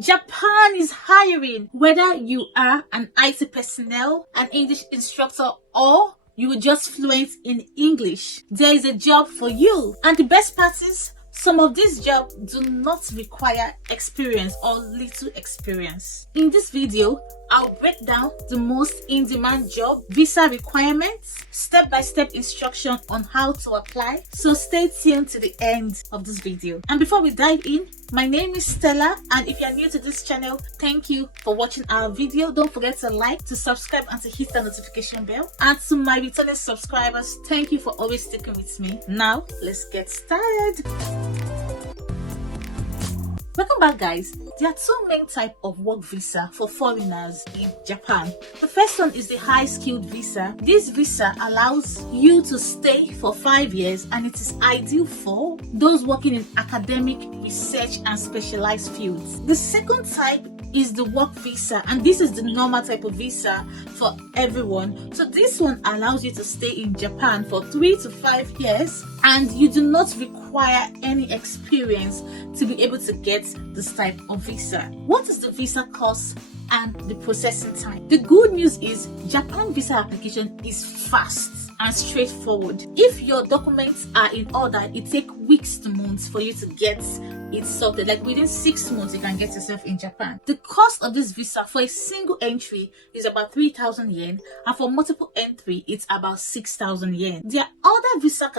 Japan is hiring. Whether you are an IT personnel, an English instructor, or you are just fluent in English, there is a job for you. And the best part is, some of these jobs do not require experience or little experience. In this video, I'll break down the most in-demand job, visa requirements, step-by-step instruction on how to apply. So stay tuned to the end of this video. And before we dive in, my name is Stella, and if you're new to this channel, thank you for watching our video. Don't forget to like, to subscribe, and to hit the notification bell. And to my returning subscribers, thank you for always sticking with me. Now, let's get started. Welcome back, guys. There are two main types of work visa for foreigners in Japan. The first one is the high skilled visa. This visa allows you to stay for 5 years, and it is ideal for those working in academic, research, and specialized fields. The second type is the work visa, and this is the normal type of visa for everyone. So this one allows you to stay in Japan for 3 to 5 years, and you do not require any experience to be able to get this type of visa. What is the visa cost and the processing time? The good news is Japan visa application is fast and straightforward. If your documents are in order, it takes weeks to months for you to get it sorted. Like within 6 months, you can get yourself in Japan. The cost of this visa for a single entry is about 3,000 yen, and for multiple entry, it's about 6,000 yen. There are other visa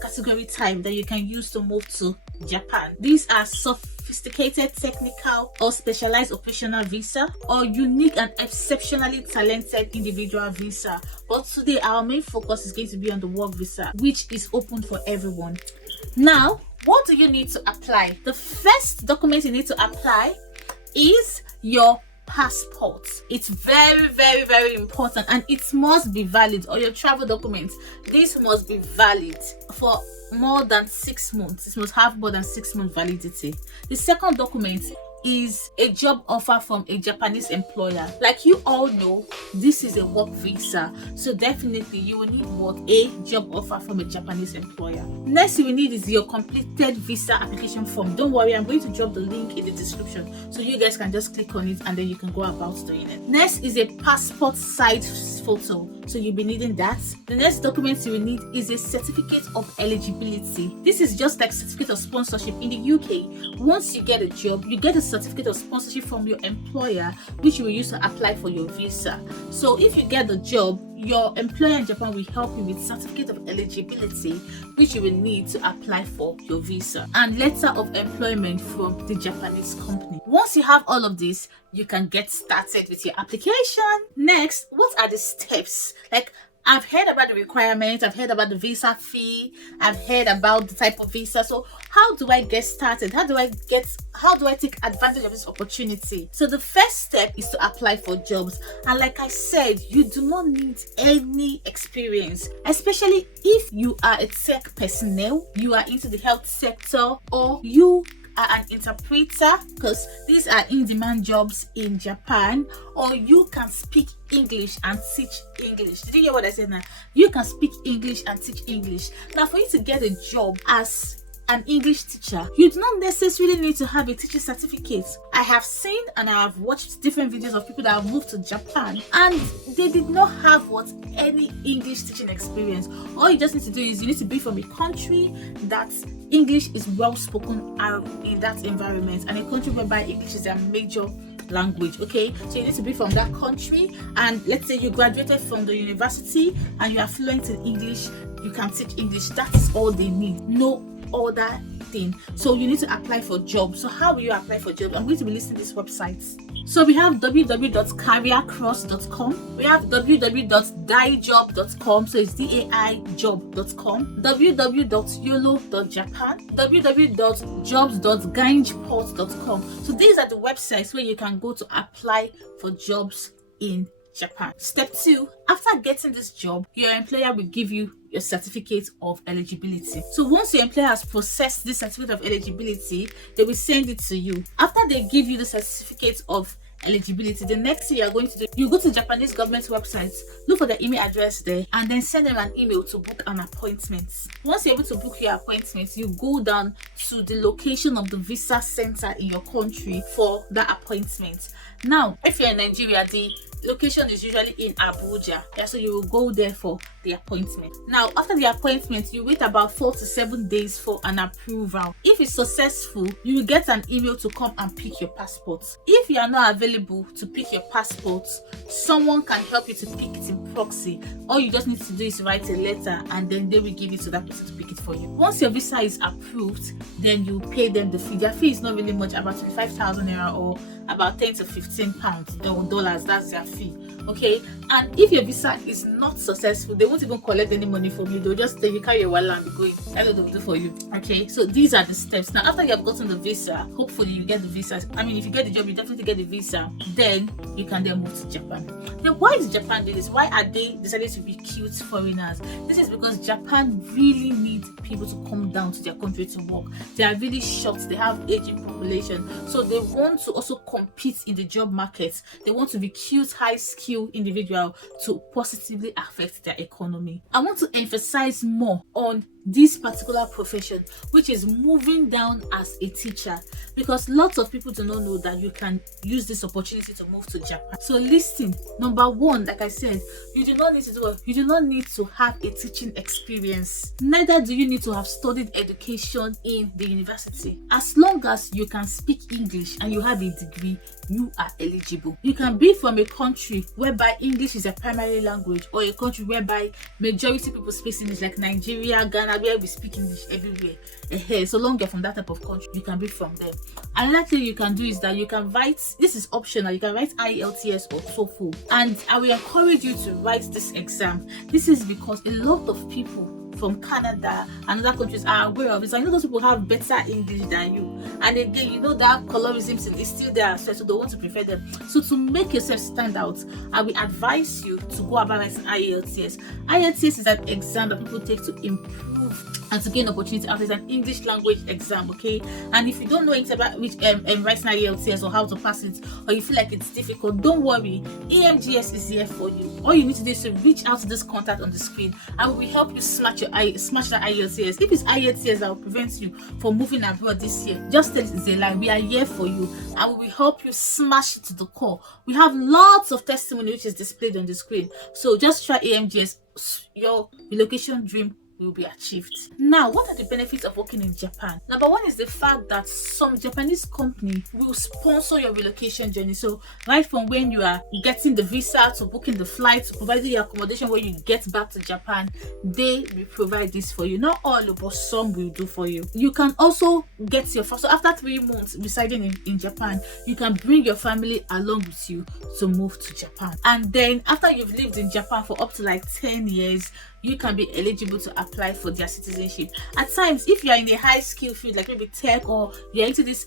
category type that you can use to move to Japan. These are sophisticated technical or specialized operational visa, or unique and exceptionally talented individual visa. But today our main focus is going to be on the work visa, which is open for everyone. Now, what do you need to apply? The first document you need to apply is your passport. It's very important, and it must be valid. Or your travel documents, this must be valid for more than 6 months. It must have more than 6 months validity. The second document is a job offer from a Japanese employer. Like you all know, this is a work visa, so definitely you will need what? A job offer from a Japanese employer. Next you will need is your completed visa application form. Don't worry, I'm going to drop the link in the description so you guys can just click on it and then you can go about doing it. Next is a passport size photo, so you'll be needing that. The next document you will need is a certificate of eligibility. This is just like certificate of sponsorship in the UK. Once you get a job, you get a certificate of sponsorship from your employer, which you will use to apply for your visa. So if you get the job, your employer in Japan will help you with certificate of eligibility, which you will need to apply for your visa, and letter of employment from the Japanese company. Once you have all of this, you can get started with your application. Next, what are the steps? Like, I've heard about the requirements, I've heard about the visa fee, I've heard about the type of visa. So how do I get started? How do I take advantage of this opportunity? So the first step is to apply for jobs. And like I said, you do not need any experience, especially if you are a tech personnel, you are into the health sector, or you are an interpreter, because these are in-demand jobs in Japan, or you can speak English and teach English. Did you hear what I said now? You can speak English and teach English. Now, for you to get a job as an English teacher, you do not necessarily need to have a teaching certificate. I have seen and I have watched different videos of people that have moved to Japan and they did not have any English teaching experience. All you just need to do is you need to be from a country that English is well spoken in that environment, and a country whereby English is their major language. Okay, so you need to be from that country, and let's say you graduated from the university and you are fluent in English, you can teach English. That is all they need, no other thing. So you need to apply for jobs. So how will you apply for jobs? I'm going to be listing these websites. So we have www.careercross.com, we have www.daijob.com, so it's daijob.com, www.yolo.japan, www.jobs.gainjport.com. So these are the websites where you can go to apply for jobs in Japan. Step 2, after getting this job, your employer will give you your certificate of eligibility. So once your employer has processed this certificate of eligibility, they will send it to you. After they give you the certificate of eligibility, the next thing you're going to do, you go to Japanese government websites, look for the email address there, and then send them an email to book an appointment. Once you're able to book your appointment, you go down to the location of the visa center in your country for that appointment. Now, if you're in Nigeria, the location is usually in Abuja. Yeah, so you will go there for the appointment. Now, after the appointment, you wait about 4 to 7 days for an approval. If it's successful, you will get an email to come and pick your passport. If you are not available to pick your passport, someone can help you to pick it in proxy. All you just need to do is write a letter, and then they will give it to that person to pick it for you. Once your visa is approved, then you pay them the fee. Their fee is not really much, about 25,000 naira or about 10 to 15 pounds dollars. That's their fee. Okay, and if your visa is not successful, they won't even collect any money from you. They'll just tell you carry your wallet and be going. That's what they'll do for you. Okay, so these are the steps. Now, after you have gotten the visa, hopefully you get the visa. I mean, if you get the job, you definitely get the visa. Then you can then move to Japan. Then why is Japan doing this? Why are they decided to recruit foreigners? This is because Japan really needs people to come down to their country to work. They are really short. They have aging population, so they want to also compete in the job market. They want to recruit high skill individual to positively affect their economy. I want to emphasize more on this particular profession, which is moving down as a teacher, because lots of people do not know that you can use this opportunity to move to Japan. So listen, number one, like I said, you do not need to have a teaching experience. Neither do you need to have studied education in the university. As long as you can speak English and you have a degree, you are eligible. You can be from a country whereby English is a primary language, or a country whereby majority people speak English, like Nigeria, Ghana, where we speak English everywhere. So long you're from that type of country, you can be from them. Another thing you can do is that you can write, this is optional, you can write IELTS or TOEFL, and I will encourage you to write this exam. This is because a lot of people from Canada and other countries are aware of it. So I know those people have better English than you, and again, you know that colorism is still there, so they want to prefer them. So to make yourself stand out, I will advise you to go about writing IELTS. IELTS is an exam that people take to improve and to gain opportunity after. It's an English language exam, okay? And if you don't know anything about which writing IELTS or how to pass it, or you feel like it's difficult, don't worry. EMGS is here for you. All you need to do is to reach out to this contact on the screen, and we will help you smash that IELTS. If it's IELTS that will prevent you from moving abroad this year, just tell it it's a lie. We are here for you, and we will help you smash it to the core. We have lots of testimony which is displayed on the screen. So just try EMGS. Your relocation dream will be achieved. Now, what are the benefits of working in Japan? Number one is the fact that some Japanese company will sponsor your relocation journey. So right from when you are getting the visa to booking the flight, to providing your accommodation when you get back to Japan, they will provide this for you. Not all, but some will do for you. You can also get your first, so after 3 months residing in Japan, you can bring your family along with you to move to Japan. And then after you've lived in Japan for up to like 10 years, you can be eligible to apply for their citizenship. At times, if you are in a high skill field like maybe tech, or you're into this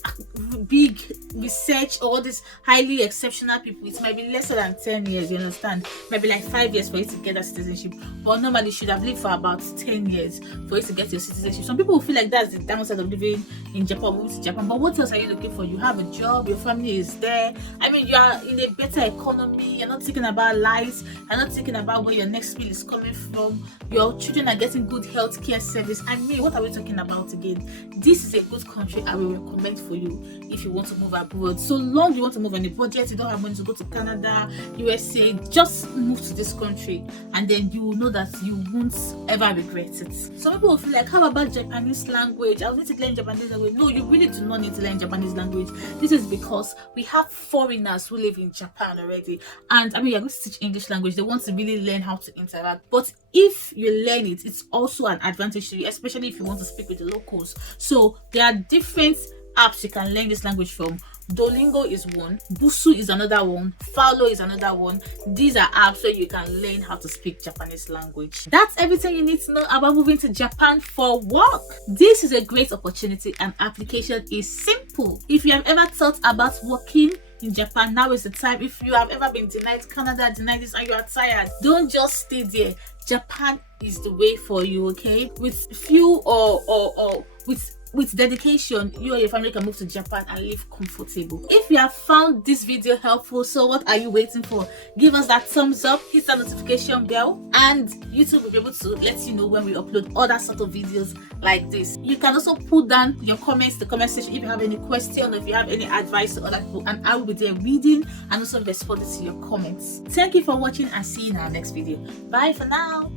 big research or this highly exceptional people, it might be lesser than 10 years, you understand? Maybe like 5 years for you to get that citizenship, but normally you should have lived for about 10 years for you to get your citizenship. Some people will feel like that's the downside of living in Japan, moving to Japan, but what else are you looking for? You have a job, your family is there. I mean, you are in a better economy, you're not thinking about lies, you're not thinking about where your next meal is coming from. Your children are getting good health care service. I mean, what are we talking about again? This is a good country I will recommend for you if you want to move abroad. So long you want to move on a budget, you don't have money to go to Canada, USA, just move to this country, and then you will know that you won't ever regret it. Some people will feel like, how about Japanese language? I need to learn Japanese language. No, you really do not need to learn Japanese language. This is because we have foreigners who live in Japan already, and I mean, you're going to teach English language. They want to really learn how to interact, but if you learn it, it's also an advantage to you, especially if you want to speak with the locals. So there are different apps you can learn this language from. Duolingo is one, Busu is another one, Falo is another one. These are apps where you can learn how to speak Japanese language. That's everything you need to know about moving to Japan for work. This is a great opportunity, and application is simple. If you have ever thought about working in Japan, now is the time. If you have ever been denied Canada, denied this, and you are tired, don't just stay there. Japan is the way for you, okay? With few or with with dedication, you and your family can move to Japan and live comfortable. If you have found this video helpful, so what are you waiting for? Give us that thumbs up, hit that notification bell, and YouTube will be able to let you know when we upload other sort of videos like this. You can also put down your comments in the comment section if you have any question or if you have any advice to other people, and I will be there reading and also responding to your comments. Thank you for watching and see you in our next video. Bye for now.